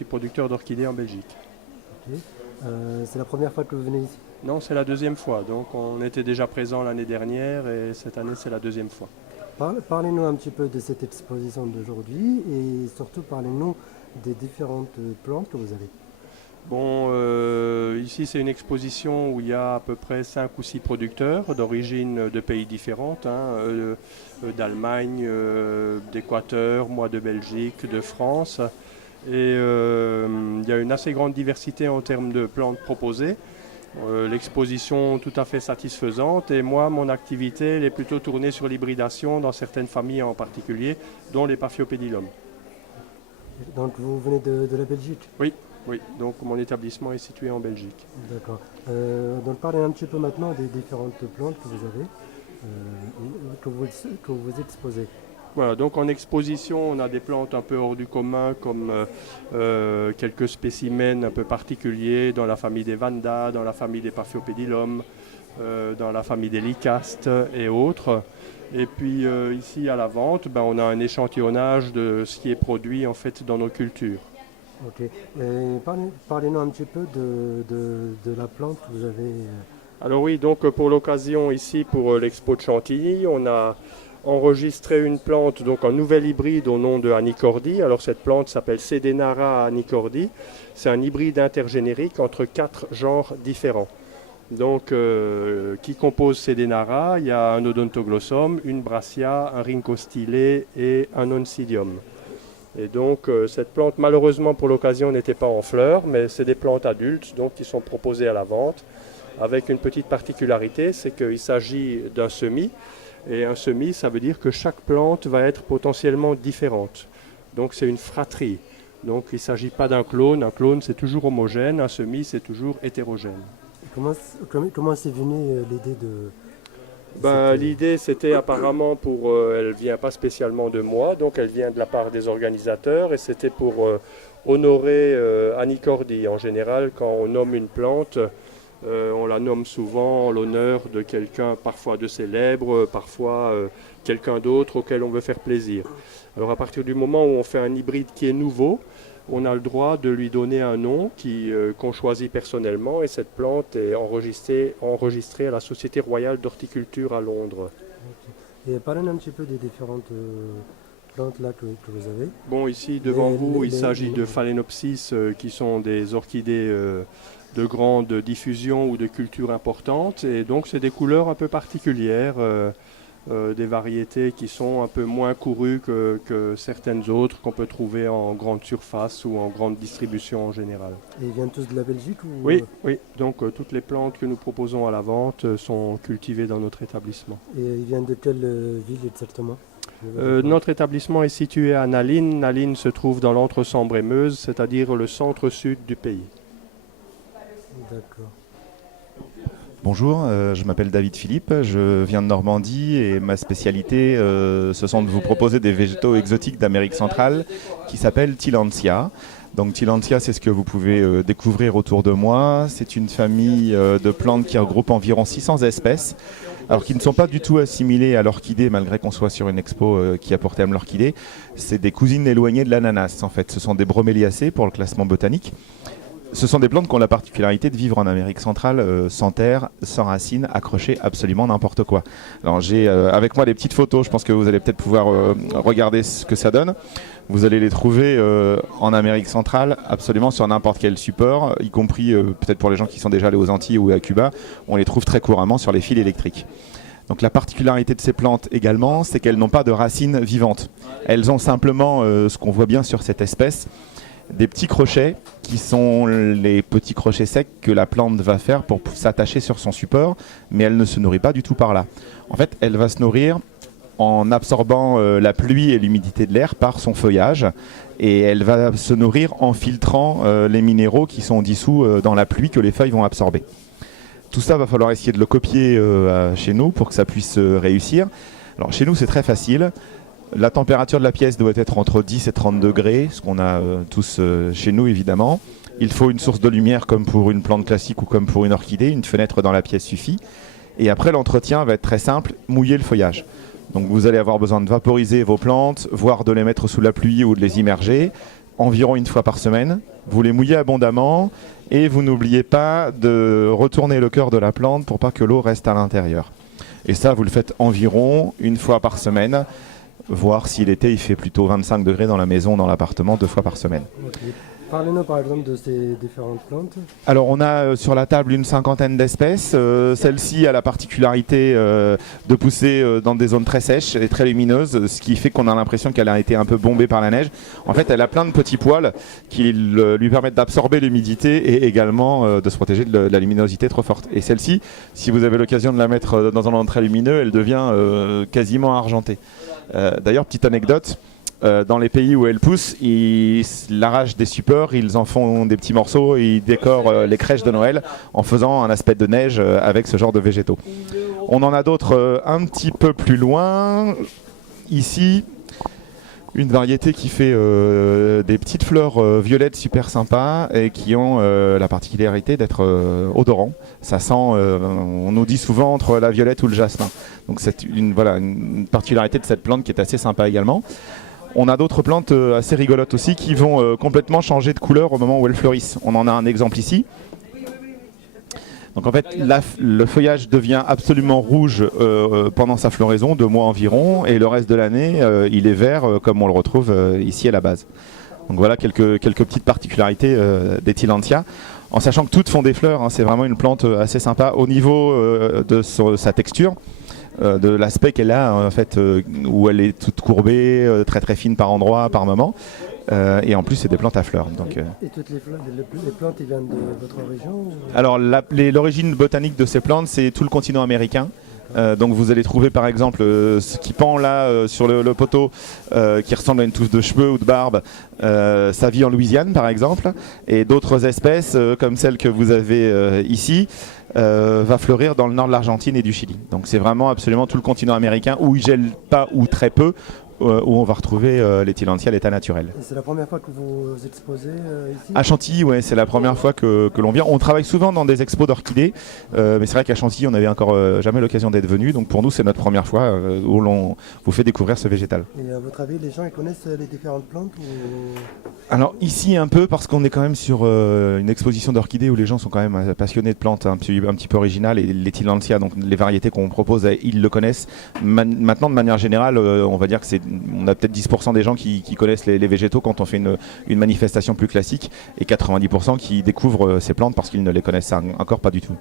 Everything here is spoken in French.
suis producteur d'orchidées en Belgique. Ok. C'est la première fois que vous venez ici? Non, c'est la deuxième fois. Donc on était déjà présent l'année dernière et cette année c'est la deuxième fois. Parlez-nous un petit peu de cette exposition d'aujourd'hui et surtout parlez-nous des différentes plantes que vous avez. Bon, ici c'est une exposition où il y a à peu près 5 ou 6 producteurs d'origine de pays différentes, d'Allemagne, d'Équateur, moi de Belgique, de France. Et il y a une assez grande diversité en termes de plantes proposées. L'exposition tout à fait satisfaisante et moi, mon activité elle est plutôt tournée sur l'hybridation dans certaines familles en particulier, dont les Paphiopedilum. Donc vous venez de la Belgique? Oui, oui, donc mon établissement est situé en Belgique. D'accord. Donc parlez un petit peu maintenant des différentes plantes que vous avez, que vous exposez. Voilà, donc en exposition, on a des plantes un peu hors du commun, comme quelques spécimens un peu particuliers dans la famille des Vanda, dans la famille des Paphiopedilum, dans la famille des Lycastes et autres. Et puis ici à la vente, on a un échantillonnage de ce qui est produit en fait dans nos cultures. Ok. Parlez-nous un petit peu de la plante que vous avez. Alors oui, donc pour l'occasion ici, pour l'expo de Chantilly, on a enregistré une plante, donc un nouvel hybride au nom de Anicordi. Alors cette plante s'appelle Sedenara anicordi. C'est un hybride intergénérique entre 4 genres différents. Donc qui compose Sedenara? Il y a un Odontoglossum, une Brassia, un Rhincostylé et un Oncidium. Et donc cette plante malheureusement pour l'occasion n'était pas en fleurs, mais c'est des plantes adultes donc qui sont proposées à la vente avec une petite particularité, c'est qu'il s'agit d'un semis. Et un semis, ça veut dire que chaque plante va être potentiellement différente. Donc c'est une fratrie. Donc il ne s'agit pas d'un clone. Un clone, c'est toujours homogène. Un semis, c'est toujours hétérogène. Comment c'est venu l'idée de... L'idée, c'était apparemment pour... elle ne vient pas spécialement de moi, donc elle vient de la part des organisateurs. Et c'était pour honorer Anicordi. En général, quand on nomme une plante... on la nomme souvent en l'honneur de quelqu'un parfois de célèbre, parfois quelqu'un d'autre auquel on veut faire plaisir. Alors à partir du moment où on fait un hybride qui est nouveau, on a le droit de lui donner un nom qu'on choisit personnellement et cette plante est enregistrée à la Société royale d'horticulture à Londres. Okay. Et parlez un petit peu des différentes plantes là que vous avez. Bon, ici devant vous, il s'agit de Phalaenopsis qui sont des orchidées de grande diffusion ou de culture importante et donc c'est des couleurs un peu particulières, des variétés qui sont un peu moins courues que certaines autres qu'on peut trouver en grande surface ou en grande distribution en général. Et ils viennent tous de la Belgique ou... Oui, donc toutes les plantes que nous proposons à la vente sont cultivées dans notre établissement. Et ils viennent de quelle ville exactement? Notre établissement est situé à Nalines. Nalines se trouve dans l'Entre-Sambre-et-Meuse, c'est-à-dire le centre-sud du pays. D'accord. Bonjour, je m'appelle David Philippe, je viens de Normandie et ma spécialité, ce sont de vous proposer des végétaux exotiques d'Amérique centrale qui s'appellent Tillandsia. Donc Tillandsia, c'est ce que vous pouvez découvrir autour de moi. C'est une famille de plantes qui regroupe environ 600 espèces, alors qui ne sont pas du tout assimilées à l'orchidée, malgré qu'on soit sur une expo qui a pour thème l'orchidée. C'est des cousines éloignées de l'ananas, en fait. Ce sont des broméliacées pour le classement botanique. Ce sont des plantes qui ont la particularité de vivre en Amérique centrale sans terre, sans racines, accrochées absolument n'importe quoi. Alors j'ai avec moi les petites photos, je pense que vous allez peut-être pouvoir regarder ce que ça donne. Vous allez les trouver en Amérique centrale absolument sur n'importe quel support, y compris peut-être pour les gens qui sont déjà allés aux Antilles ou à Cuba, on les trouve très couramment sur les fils électriques. Donc la particularité de ces plantes également, c'est qu'elles n'ont pas de racines vivantes. Elles ont simplement ce qu'on voit bien sur cette espèce, des petits crochets qui sont les petits crochets secs que la plante va faire pour s'attacher sur son support, mais elle ne se nourrit pas du tout par là. En fait, elle va se nourrir en absorbant la pluie et l'humidité de l'air par son feuillage, et elle va se nourrir en filtrant les minéraux qui sont dissous dans la pluie que les feuilles vont absorber. Tout ça, va falloir essayer de le copier chez nous pour que ça puisse réussir. Alors chez nous, c'est très facile. La température de la pièce doit être entre 10 et 30 degrés, ce qu'on a tous chez nous évidemment. Il faut une source de lumière comme pour une plante classique ou comme pour une orchidée, une fenêtre dans la pièce suffit. Et après l'entretien va être très simple, mouiller le feuillage. Donc vous allez avoir besoin de vaporiser vos plantes, voire de les mettre sous la pluie ou de les immerger. environ une fois par semaine. Vous les mouillez abondamment et vous n'oubliez pas de retourner le cœur de la plante pour pas que l'eau reste à l'intérieur. Et ça, vous le faites environ une fois par semaine, voire si l'été il fait plutôt 25 degrés dans la maison, dans l'appartement, 2 fois par semaine. Okay. Parlez-nous par exemple de ces différentes plantes. Alors on a sur la table une cinquantaine d'espèces. Celle-ci a la particularité de pousser dans des zones très sèches et très lumineuses, ce qui fait qu'on a l'impression qu'elle a été un peu bombée par la neige. En fait, elle a plein de petits poils qui lui permettent d'absorber l'humidité et également de se protéger de la luminosité trop forte. Et celle-ci, si vous avez l'occasion de la mettre dans un endroit très lumineux, elle devient quasiment argentée. D'ailleurs, petite anecdote. Dans les pays où elles poussent, ils l'arrachent des supports, ils en font des petits morceaux et ils décorent les crèches de Noël en faisant un aspect de neige avec ce genre de végétaux. On en a d'autres un petit peu plus loin. Ici, une variété qui fait des petites fleurs violettes super sympas et qui ont la particularité d'être odorants. Ça sent, on nous dit souvent entre la violette ou le jasmin. Donc c'est une particularité de cette plante qui est assez sympa également. On a d'autres plantes assez rigolotes aussi qui vont complètement changer de couleur au moment où elles fleurissent. On en a un exemple ici. Donc en fait, le feuillage devient absolument rouge pendant sa floraison, 2 mois environ, et le reste de l'année, il est vert comme on le retrouve ici à la base. Donc voilà quelques petites particularités des Tillandsia. En sachant que toutes font des fleurs, hein, c'est vraiment une plante assez sympa au niveau de sa texture. De l'aspect qu'elle a en fait où elle est toute courbée, très très fine par endroits, par moment, et en plus c'est des plantes à fleurs. Donc, Et toutes les plantes ils viennent de votre région ou... Alors l'origine botanique de ces plantes c'est tout le continent américain. Donc vous allez trouver par exemple ce qui pend là sur le poteau qui ressemble à une touffe de cheveux ou de barbe, ça vit en Louisiane par exemple, et d'autres espèces comme celle que vous avez ici va fleurir dans le nord de l'Argentine et du Chili. Donc c'est vraiment absolument tout le continent américain où il gèle pas ou très peu, où on va retrouver les Tillandsia à l'état naturel. Et c'est la première fois que vous exposez ici? À Chantilly, ouais, c'est la première fois que l'on vient. On travaille souvent dans des expos d'orchidées, mais c'est vrai qu'à Chantilly, on n'avait encore jamais l'occasion d'être venu. Donc pour nous, c'est notre première fois où l'on vous fait découvrir ce végétal. Et à votre avis, les gens ils connaissent les différentes plantes ou... Alors ici un peu parce qu'on est quand même sur une exposition d'orchidées où les gens sont quand même passionnés de plantes un petit peu originales, et les Tillandsia, donc les variétés qu'on propose, ils le connaissent. Maintenant de manière générale, on va dire que on a peut-être 10% des gens qui connaissent les végétaux quand on fait une manifestation plus classique, et 90% qui découvrent ces plantes parce qu'ils ne les connaissent encore pas du tout.